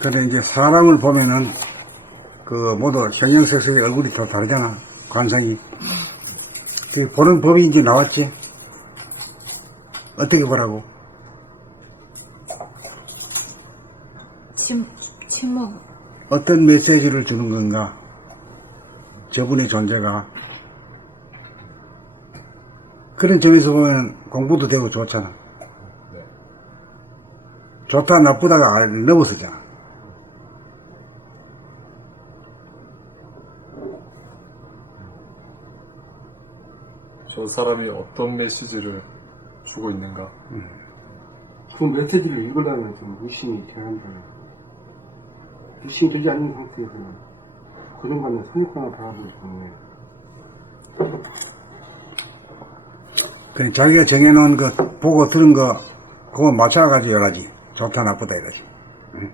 근데 이제 사람을 보면은 그 모두 형형색색의 얼굴이 다 다르잖아. 관상이. 그 보는 법이 이제 나왔지. 어떻게 보라고? 침묵. 어떤 메시지를 주는 건가? 저분의 존재가. 그런 점에서 보면 공부도 되고 좋잖아. 좋다 나쁘다가 넘어서잖아. 저 사람이 어떤 메시지를 주고 있는가? 그 메시지를 읽으려면 좀 의심이 돼야 한다. 의심이 되지 않는 상태에서는 그런 거는 선입관을 바라보기 때문에. 그냥 자기가 정해놓은 거, 보고 들은 거, 그거 맞춰가지고 열하지. 좋다, 나쁘다 이러지. 응?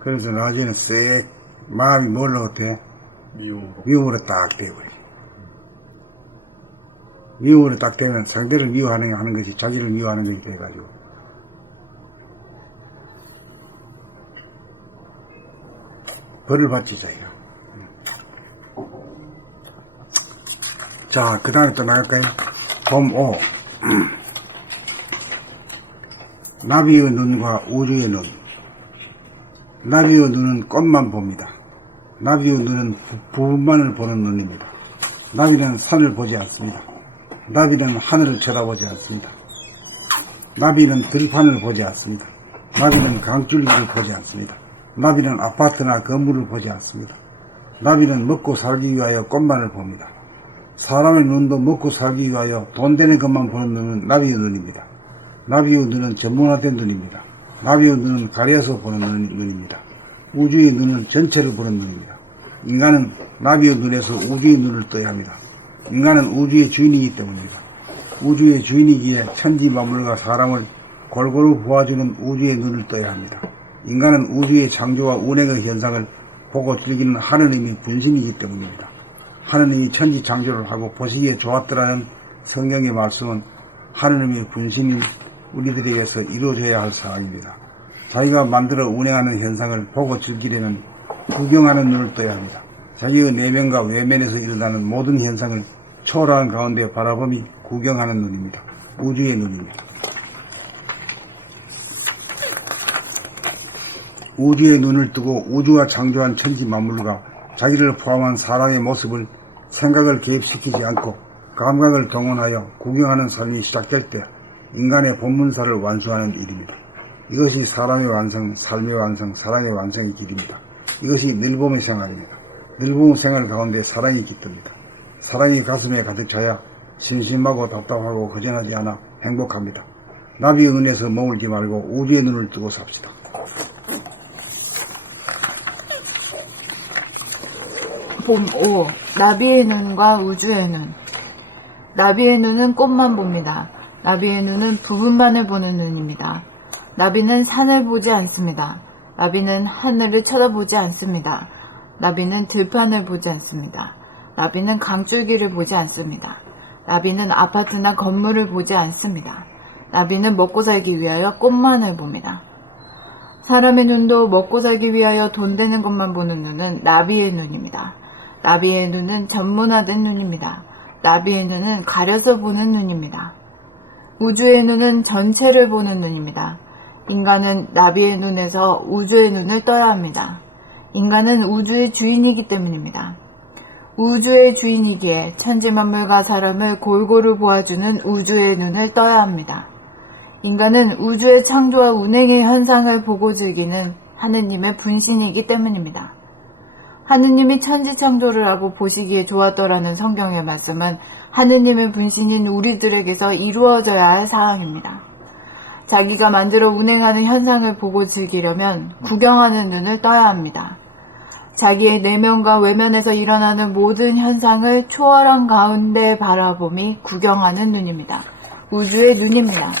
그래서 나중에는 쎄, 마음이 뭘로 돼? 미움으로 딱 돼버리지. 미움으로 딱 되면 상대를 미워하는 것이 자기를 미워하는 것이 돼가지고. 벌을 받지, 자기가. 자, 그 다음에 또 나갈까요? 봄 5. 나비의 눈과 우주의 눈. 나비의 눈은 꽃만 봅니다. 나비의 눈은 부분만을 보는 눈입니다. 나비는 산을 보지 않습니다. 나비는 하늘을 쳐다보지 않습니다. 나비는 들판을 보지 않습니다. 나비는 강줄기를 보지 않습니다. 나비는 아파트나 건물을 보지 않습니다. 나비는 먹고 살기 위하여 꽃만을 봅니다. 사람의 눈도 먹고 살기 위하여 돈 되는 것만 보는 눈은 나비의 눈입니다. 나비의 눈은 전문화된 눈입니다. 나비의 눈은 가려서 보는 눈입니다. 우주의 눈은 전체를 보는 눈입니다. 인간은 나비의 눈에서 우주의 눈을 떠야 합니다. 인간은 우주의 주인이기 때문입니다. 우주의 주인이기에 천지 만물과 사람을 골고루 보아주는 우주의 눈을 떠야 합니다. 인간은 우주의 창조와 운행의 현상을 보고 즐기는 하느님의 분신이기 때문입니다. 하느님이 천지 창조를 하고 보시기에 좋았더라는 성경의 말씀은 하느님의 분신인 우리들에게서 이루어져야 할 사항입니다. 자기가 만들어 운행하는 현상을 보고 즐기려면 구경하는 눈을 떠야 합니다. 자기의 내면과 외면에서 일어나는 모든 현상을 초월한 가운데 바라봄이 구경하는 눈입니다. 우주의 눈입니다. 우주의 눈을 뜨고 우주가 창조한 천지 만물과 자기를 포함한 사람의 모습을 생각을 개입시키지 않고 감각을 동원하여 구경하는 삶이 시작될 때 인간의 본문사를 완수하는 일입니다. 이것이 사람의 완성, 삶의 완성, 사랑의 완성의 길입니다. 이것이 늘봄의 생활입니다. 늘봄의 생활 가운데 사랑이 깃듭니다. 사랑이 가슴에 가득 차야 심심하고 답답하고 허전하지 않아 행복합니다. 나비의 눈에서 머물지 말고 우주의 눈을 뜨고 삽시다. 봄 5. 나비의 눈과 우주의 눈. 나비의 눈은 꽃만 봅니다. 나비의 눈은 부분만을 보는 눈입니다. 나비는 산을 보지 않습니다. 나비는 하늘을 쳐다보지 않습니다. 나비는 들판을 보지 않습니다. 나비는 강줄기를 보지 않습니다. 나비는 아파트나 건물을 보지 않습니다. 나비는 먹고 살기 위하여 꽃만을 봅니다. 사람의 눈도 먹고 살기 위하여 돈 되는 것만 보는 눈은 나비의 눈입니다. 나비의 눈은 전문화된 눈입니다. 나비의 눈은 가려서 보는 눈입니다. 우주의 눈은 전체를 보는 눈입니다. 인간은 나비의 눈에서 우주의 눈을 떠야 합니다. 인간은 우주의 주인이기 때문입니다. 우주의 주인이기에 천지만물과 사람을 골고루 보아주는 우주의 눈을 떠야 합니다. 인간은 우주의 창조와 운행의 현상을 보고 즐기는 하느님의 분신이기 때문입니다. 하느님이 천지 창조를 하고 보시기에 좋았더라는 성경의 말씀은 하느님의 분신인 우리들에게서 이루어져야 할 사항입니다. 자기가 만들어 운행하는 현상을 보고 즐기려면 구경하는 눈을 떠야 합니다. 자기의 내면과 외면에서 일어나는 모든 현상을 초월한 가운데 바라봄이 구경하는 눈입니다. 우주의 눈입니다.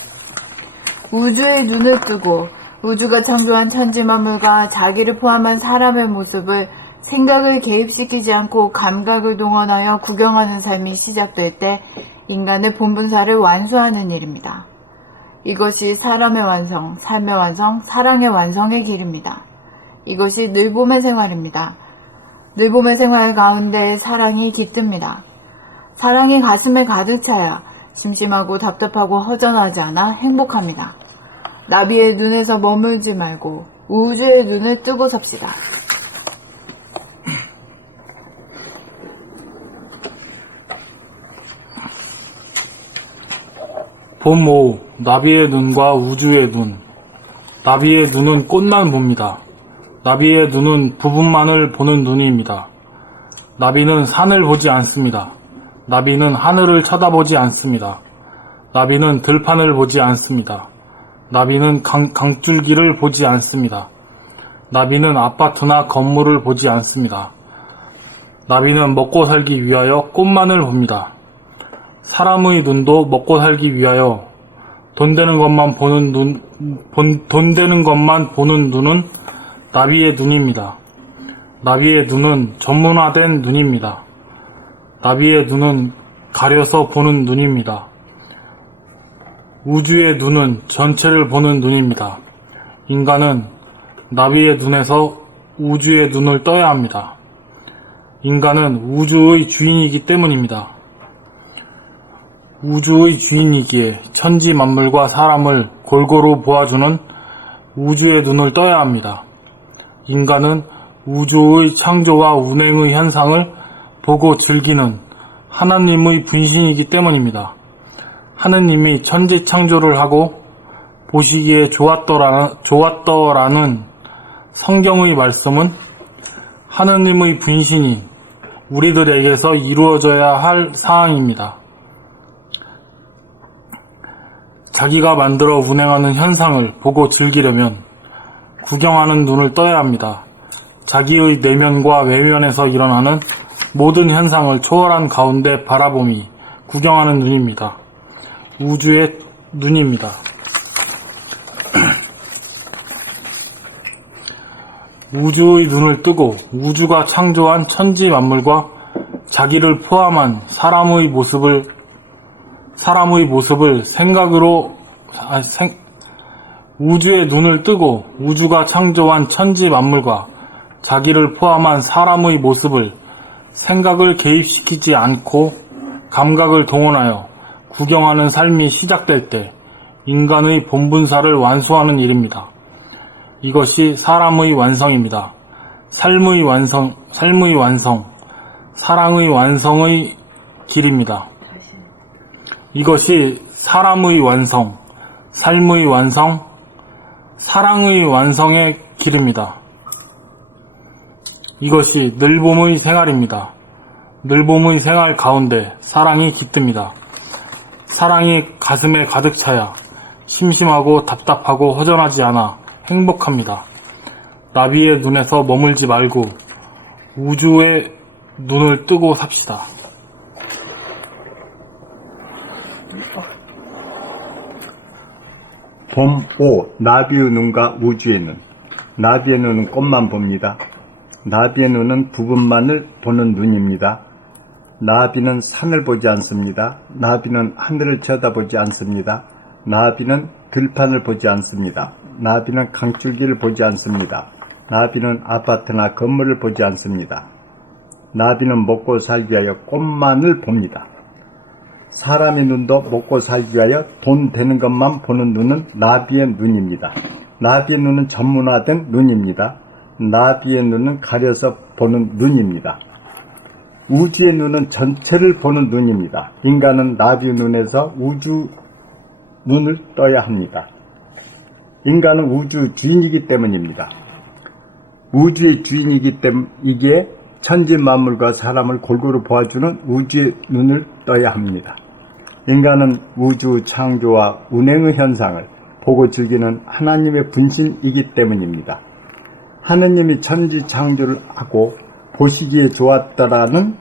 우주의 눈을 뜨고 우주가 창조한 천지만물과 자기를 포함한 사람의 모습을 생각을 개입시키지 않고 감각을 동원하여 구경하는 삶이 시작될 때 인간의 본분사를 완수하는 일입니다. 이것이 사람의 완성, 삶의 완성, 사랑의 완성의 길입니다. 이것이 늘봄의 생활입니다. 늘봄의 생활 가운데 사랑이 깃듭니다. 사랑이 가슴에 가득 차야 심심하고 답답하고 허전하지 않아 행복합니다. 나비의 눈에서 머물지 말고 우주의 눈을 뜨고 삽시다. 봄 5. 나비의 눈과 우주의 눈. 나비의 눈은 꽃만 봅니다. 나비의 눈은 부분만을 보는 눈입니다. 나비는 산을 보지 않습니다. 나비는 하늘을 쳐다보지 않습니다. 나비는 들판을 보지 않습니다. 나비는 강줄기를 보지 않습니다. 나비는 아파트나 건물을 보지 않습니다. 나비는 먹고 살기 위하여 꽃만을 봅니다. 사람의 눈도 먹고 살기 위하여 돈 되는 것만 보는 눈은 나비의 눈입니다. 나비의 눈은 전문화된 눈입니다. 나비의 눈은 가려서 보는 눈입니다. 우주의 눈은 전체를 보는 눈입니다. 인간은 나비의 눈에서 우주의 눈을 떠야 합니다. 인간은 우주의 주인이기 때문입니다. 우주의 주인이기에 천지 만물과 사람을 골고루 보아주는 우주의 눈을 떠야 합니다. 인간은 우주의 창조와 운행의 현상을 보고 즐기는 하나님의 분신이기 때문입니다. 하느님이 천지 창조를 하고 보시기에 좋았더라는 성경의 말씀은 하느님의 분신인 우리들에게서 이루어져야 할 사항입니다. 자기가 만들어 운행하는 현상을 보고 즐기려면 구경하는 눈을 떠야 합니다. 자기의 내면과 외면에서 일어나는 모든 현상을 초월한 가운데 바라봄이 구경하는 눈입니다. 우주의 눈입니다. 우주의 눈을 뜨고 우주가 창조한 천지 만물과 자기를 포함한 사람의 모습을 우주의 눈을 뜨고 우주가 창조한 천지 만물과 자기를 포함한 사람의 모습을 생각을 개입시키지 않고 감각을 동원하여 구경하는 삶이 시작될 때 인간의 본분사를 완수하는 일입니다. 이것이 사람의 완성입니다. 삶의 완성, 사랑의 완성의 길입니다. 이것이 사람의 완성, 삶의 완성, 사랑의 완성의 길입니다. 이것이 늘봄의 생활입니다. 늘봄의 생활 가운데 사랑이 깃듭니다. 사랑이 가슴에 가득 차야 심심하고 답답하고 허전하지 않아 행복합니다. 나비의 눈에서 머물지 말고 우주의 눈을 뜨고 삽시다. 봄 5. 나비의 눈과 우주의 눈. 나비의 눈은 꽃만 봅니다. 나비의 눈은 부분만을 보는 눈입니다. 나비는 산을 보지 않습니다. 나비는 하늘을 쳐다보지 않습니다. 나비는 들판을 보지 않습니다. 나비는 강줄기를 보지 않습니다. 나비는 아파트나 건물을 보지 않습니다. 나비는 먹고 살기 위하여 꽃만을 봅니다. 사람의 눈도 먹고 살기 위하여 돈 되는 것만 보는 눈은 나비의 눈입니다. 나비의 눈은 전문화된 눈입니다. 나비의 눈은 가려서 보는 눈입니다. 우주의 눈은 전체를 보는 눈입니다. 인간은 나비의 눈에서 우주 눈을 떠야 합니다. 인간은 우주 주인이기 때문입니다. 우주의 주인이기 때문이기에 천지 만물과 사람을 골고루 보아주는 우주의 눈을 떠야 합니다. 인간은 우주 창조와 운행의 현상을 보고 즐기는 하나님의 분신이기 때문입니다. 하느님이 천지 창조를 하고 보시기에 좋았다라는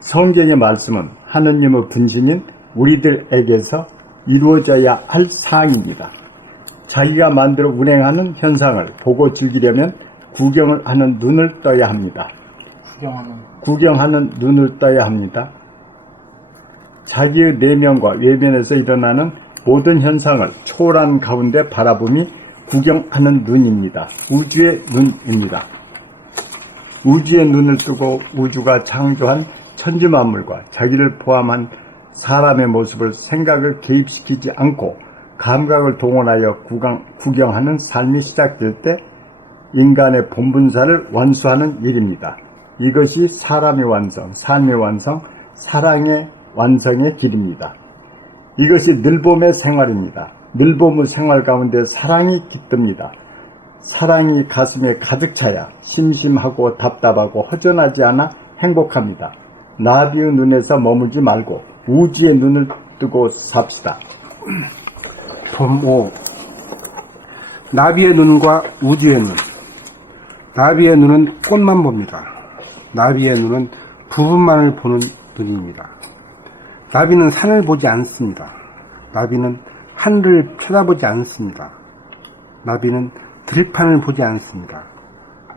성경의 말씀은 하느님의 분신인 우리들에게서 이루어져야 할 사항입니다. 자기가 만들어 운행하는 현상을 보고 즐기려면 구경을 하는 눈을 떠야 합니다. 구경하는 눈을 떠야 합니다. 자기의 내면과 외면에서 일어나는 모든 현상을 초월한 가운데 바라봄이 구경하는 눈입니다. 우주의 눈입니다. 우주의 눈을 뜨고 우주가 창조한 천지만물과 자기를 포함한 사람의 모습을 생각을 개입시키지 않고 감각을 동원하여 구경하는 삶이 시작될 때 인간의 본분사를 완수하는 일입니다. 이것이 사람의 완성, 삶의 완성, 사랑의 완성의 길입니다. 이것이 늘봄의 생활입니다. 늘봄의 생활 가운데 사랑이 깃듭니다. 사랑이 가슴에 가득 차야 심심하고 답답하고 허전하지 않아 행복합니다. 나비의 눈에서 머물지 말고 우주의 눈을 뜨고 삽시다. 봄 5. 나비의 눈과 우주의 눈. 나비의 눈은 꽃만 봅니다. 나비의 눈은 부분만을 보는 눈입니다. 나비는 산을 보지 않습니다. 나비는 하늘을 쳐다보지 않습니다. 나비는 들판을 보지 않습니다.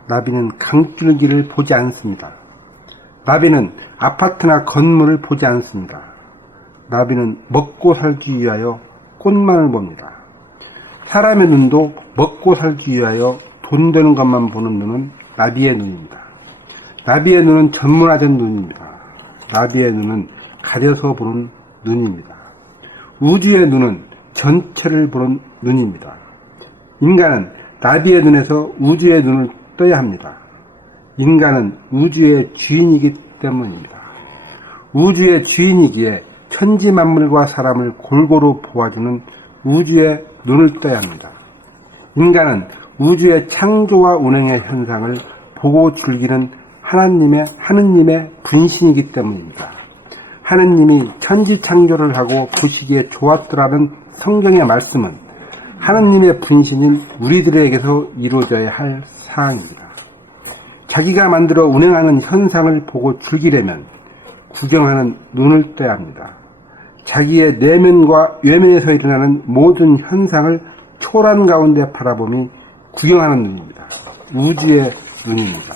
나비는 강줄기를 보지 않습니다. 나비는 아파트나 건물을 보지 않습니다. 나비는 먹고 살기 위하여 꽃만을 봅니다. 사람의 눈도 먹고 살기 위하여 돈 되는 것만 보는 눈은 나비의 눈입니다. 나비의 눈은 전문화된 눈입니다. 나비의 눈은 가려서 보는 눈입니다. 우주의 눈은 전체를 보는 눈입니다. 인간은 나비의 눈에서 우주의 눈을 떠야 합니다. 인간은 우주의 주인이기 때문입니다. 우주의 주인이기에 천지 만물과 사람을 골고루 보아주는 우주의 눈을 떠야 합니다. 인간은 우주의 창조와 운행의 현상을 보고 즐기는 하느님의 분신이기 때문입니다. 하느님이 천지 창조를 하고 보시기에 좋았더라는 성경의 말씀은 하느님의 분신인 우리들에게서 이루어져야 할 사항입니다. 자기가 만들어 운행하는 현상을 보고 즐기려면 구경하는 눈을 떠야 합니다. 자기의 내면과 외면에서 일어나는 모든 현상을 초월한 가운데 바라봄이 구경하는 눈입니다. 우주의 눈입니다.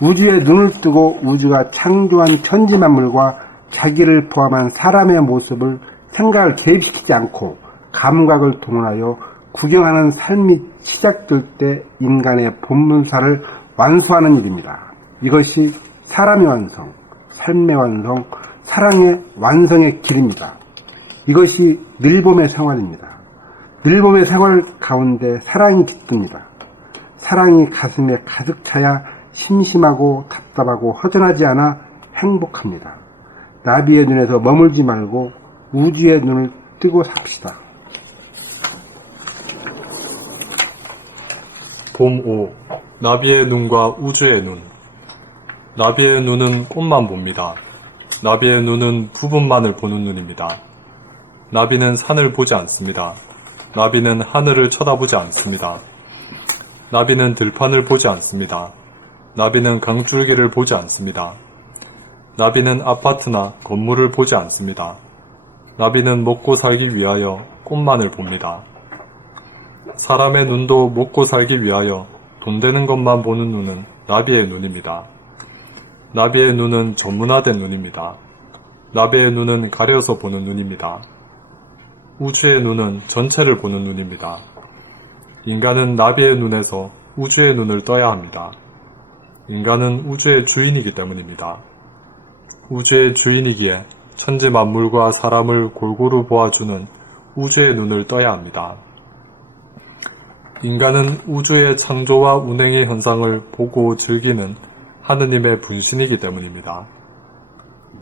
우주의 눈을 뜨고 우주가 창조한 천지만물과 자기를 포함한 사람의 모습을 생각을 개입시키지 않고 감각을 동원하여 구경하는 삶이 시작될 때 인간의 본분사를 완수하는 일입니다. 이것이 사람의 완성, 삶의 완성, 사랑의 완성의 길입니다. 이것이 늘봄의 생활입니다. 늘봄의 생활 가운데 사랑이 깃듭니다. 사랑이 가슴에 가득 차야 심심하고 답답하고 허전하지 않아 행복합니다. 나비의 눈에서 머물지 말고 우주의 눈을 뜨고 삽시다. 봄 5. 나비의 눈과 우주의 눈. 나비의 눈은 꽃만 봅니다. 나비의 눈은 부분만을 보는 눈입니다. 나비는 산을 보지 않습니다. 나비는 하늘을 쳐다보지 않습니다. 나비는 들판을 보지 않습니다. 나비는 강줄기를 보지 않습니다. 나비는 아파트나 건물을 보지 않습니다. 나비는 먹고 살기 위하여 꽃만을 봅니다. 사람의 눈도 먹고 살기 위하여 돈 되는 것만 보는 눈은 나비의 눈입니다. 나비의 눈은 전문화된 눈입니다. 나비의 눈은 가려서 보는 눈입니다. 우주의 눈은 전체를 보는 눈입니다. 인간은 나비의 눈에서 우주의 눈을 떠야 합니다. 인간은 우주의 주인이기 때문입니다. 우주의 주인이기에 천지 만물과 사람을 골고루 보아주는 우주의 눈을 떠야 합니다. 인간은 우주의 창조와 운행의 현상을 보고 즐기는 하느님의 분신이기 때문입니다.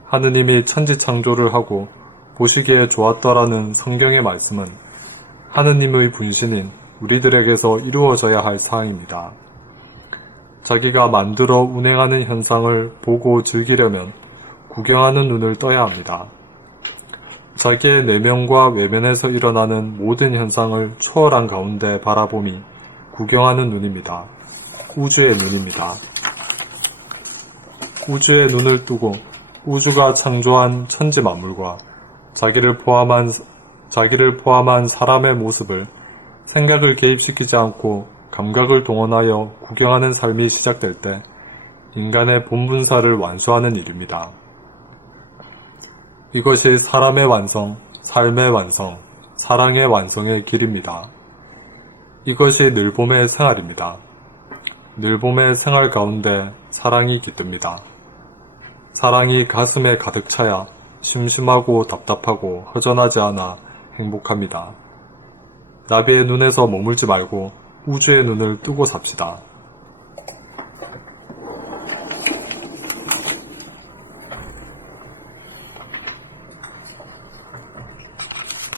하느님이 천지 창조를 하고 보시기에 좋았더라는 성경의 말씀은 하느님의 분신인 우리들에게서 이루어져야 할 사항입니다. 자기가 만들어 운행하는 현상을 보고 즐기려면 구경하는 눈을 떠야 합니다. 자기의 내면과 외면에서 일어나는 모든 현상을 초월한 가운데 바라봄이 구경하는 눈입니다. 우주의 눈입니다. 우주의 눈을 뜨고 우주가 창조한 천지 만물과 자기를 포함한 사람의 모습을 생각을 개입시키지 않고 감각을 동원하여 구경하는 삶이 시작될 때 인간의 본분사를 완수하는 일입니다. 이것이 사람의 완성, 삶의 완성, 사랑의 완성의 길입니다. 이것이 늘봄의 생활입니다. 늘봄의 생활 가운데 사랑이 깃듭니다. 사랑이 가슴에 가득 차야 심심하고 답답하고 허전하지 않아 행복합니다. 나비의 눈에서 머물지 말고 우주의 눈을 뜨고 삽시다.